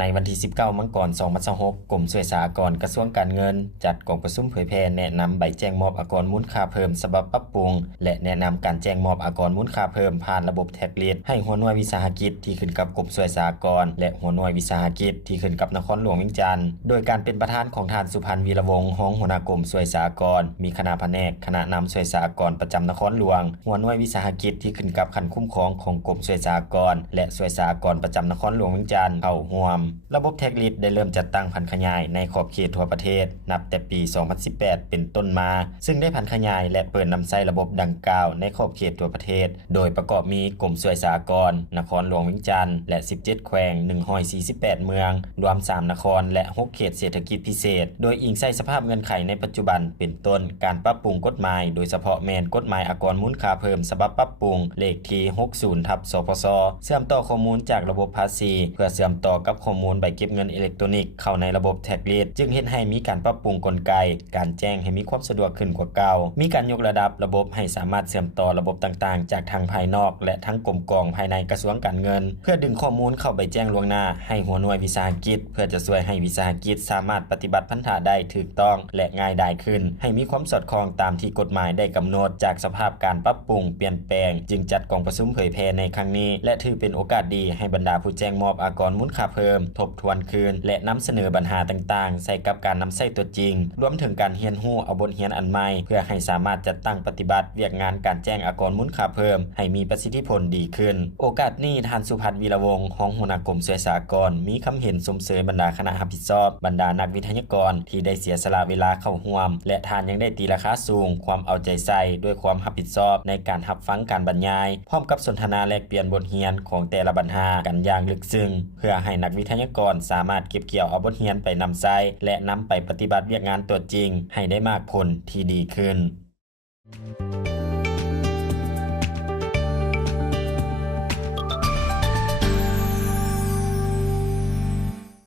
ในวันที่19มังกร2026กรมช่วยสหกรณ์กระทรวงการเงินจัดกองประชุมเผยแพร่แนะนำใบแจ้งมอบอากรมูลค่าเพิ่มฉบับปรับปรุงและแนะนำการแจ้งมอบอากรมูลค่าเพิ่มผ่านระบบแท็กลิสให้หัวหน่วยวิสาหกิจที่ขึ้นกับกรมช่วยสหกรณ์และหัวหน่วยวิสาหกิจที่ขึ้นกับนครหลวงเวียงจันทน์โดยการเป็นประธานของท่านสุพันธ์วีระวงศ์รองหัวหน้ากรมช่วยสหกรณ์มีคณะแผนกคณะนำช่วยสหกรณ์ประจำนครหลวงหัวหน่วยวิสาหกิจที่ขึ้นกับคันคุ้มครองของกรมช่วยสหกรณ์และช่วยสหกรณ์ประจำนครหลวงเวียงจันทน์เข้าร่วมระบบแท็กลิสได้เริ่มจัดตั้งพันขยายในขอบเขตทั่วประเทศนับแต่ปี 2018 เป็นต้นมาซึ่งได้พันขยายและเปิดนำใช้ระบบดังกล่าวในขอบเขตทั่วประเทศโดยประกอบมีกรมช่วยสหกรณ์นครหลวงเวียงจันทน์และ17แขวง148เมืองรวม3นครและ6เขตเศรษฐกิจพิเศษโดยอิงใส่สภาพเงื่อนไขในปัจจุบันเป็นต้นการปรับปรุงกฎหมายโดยเฉพาะแม่นกฎหมายอากรมูลค่าเพิ่มฉบับปรับปรุงเลขที่ 60/สพสเชื่อมต่อข้อมูลจากระบบภาษีเพื่อเชื่อมต่อกับข้อมูลใบเก็บเงินอิเล็กทรอนิกส์เข้าในระบบแท็กลิสจึงเฮ็ดให้มีการปรับปรุงกลไกการแจ้งให้มีความสะดวกขึ้นกว่าเก่ามีการยกระดับระบบให้สามารถเชื่อมต่อระบบต่างๆจากทางภายนอกและทั้งกรมกองภายในกระทรวงการเงินเพื่อดึงข้อมูลเข้าไปแจ้งล่วงหน้าให้หัวหน่วยวิสาหกิจเพื่อจะช่วยให้วิสาหกิจสามารถปฏิบัติพันธะได้ถูกต้องและง่ายดายขึ้นให้มีความสอดคล้องตามที่กฎหมายได้กำหนดจากสภาพการปรับปรุงเปลี่ยนแปลงจึงจัดกองประชุมเผยแพร่ในครั้งนี้และถือเป็นโอกาสดีให้บรรดาผู้แจ้งมอบอากรมูลค่าเพิ่มทบทวนคืนและนำเสนอปัญหาต่างๆใส่กับการนำใช้ตัวจริงรวมถึงการเรียนรู้เอาบทเรียนอันใหม่เพื่อให้สามารถจัดตั้งปฏิบัติเวียกงานการแจ้งอากรมูลค่าเพิ่มให้มีประสิทธิผลดีขึ้นโอกาสนี้ท่านสุพันธ์วีระวงศ์รองหัวหน้ากรมช่วยสหกรณ์มีคำเห็นสมเสยบรรดาคณะรับผิดชอบบรรดานักวิทยากรที่ได้เสียสละเวลาเข้าร่วมและท่านยังได้ตีราคาสูงความเอาใจใส่ด้วยความรับผิดชอบในการรับฟังการบรรยายพร้อมกับสนทนาแลกเปลี่ยนบทเรียนของแต่ละปัญหากันอย่างลึกซึ้งเพื่อให้นักวิทยากรสามารถเก็บเกี่ยวเอาบทเรียนไปนำใช้และนำไปปฏิบัติเวียกงานตัวจริงให้ได้มากผลที่ดีขึ้น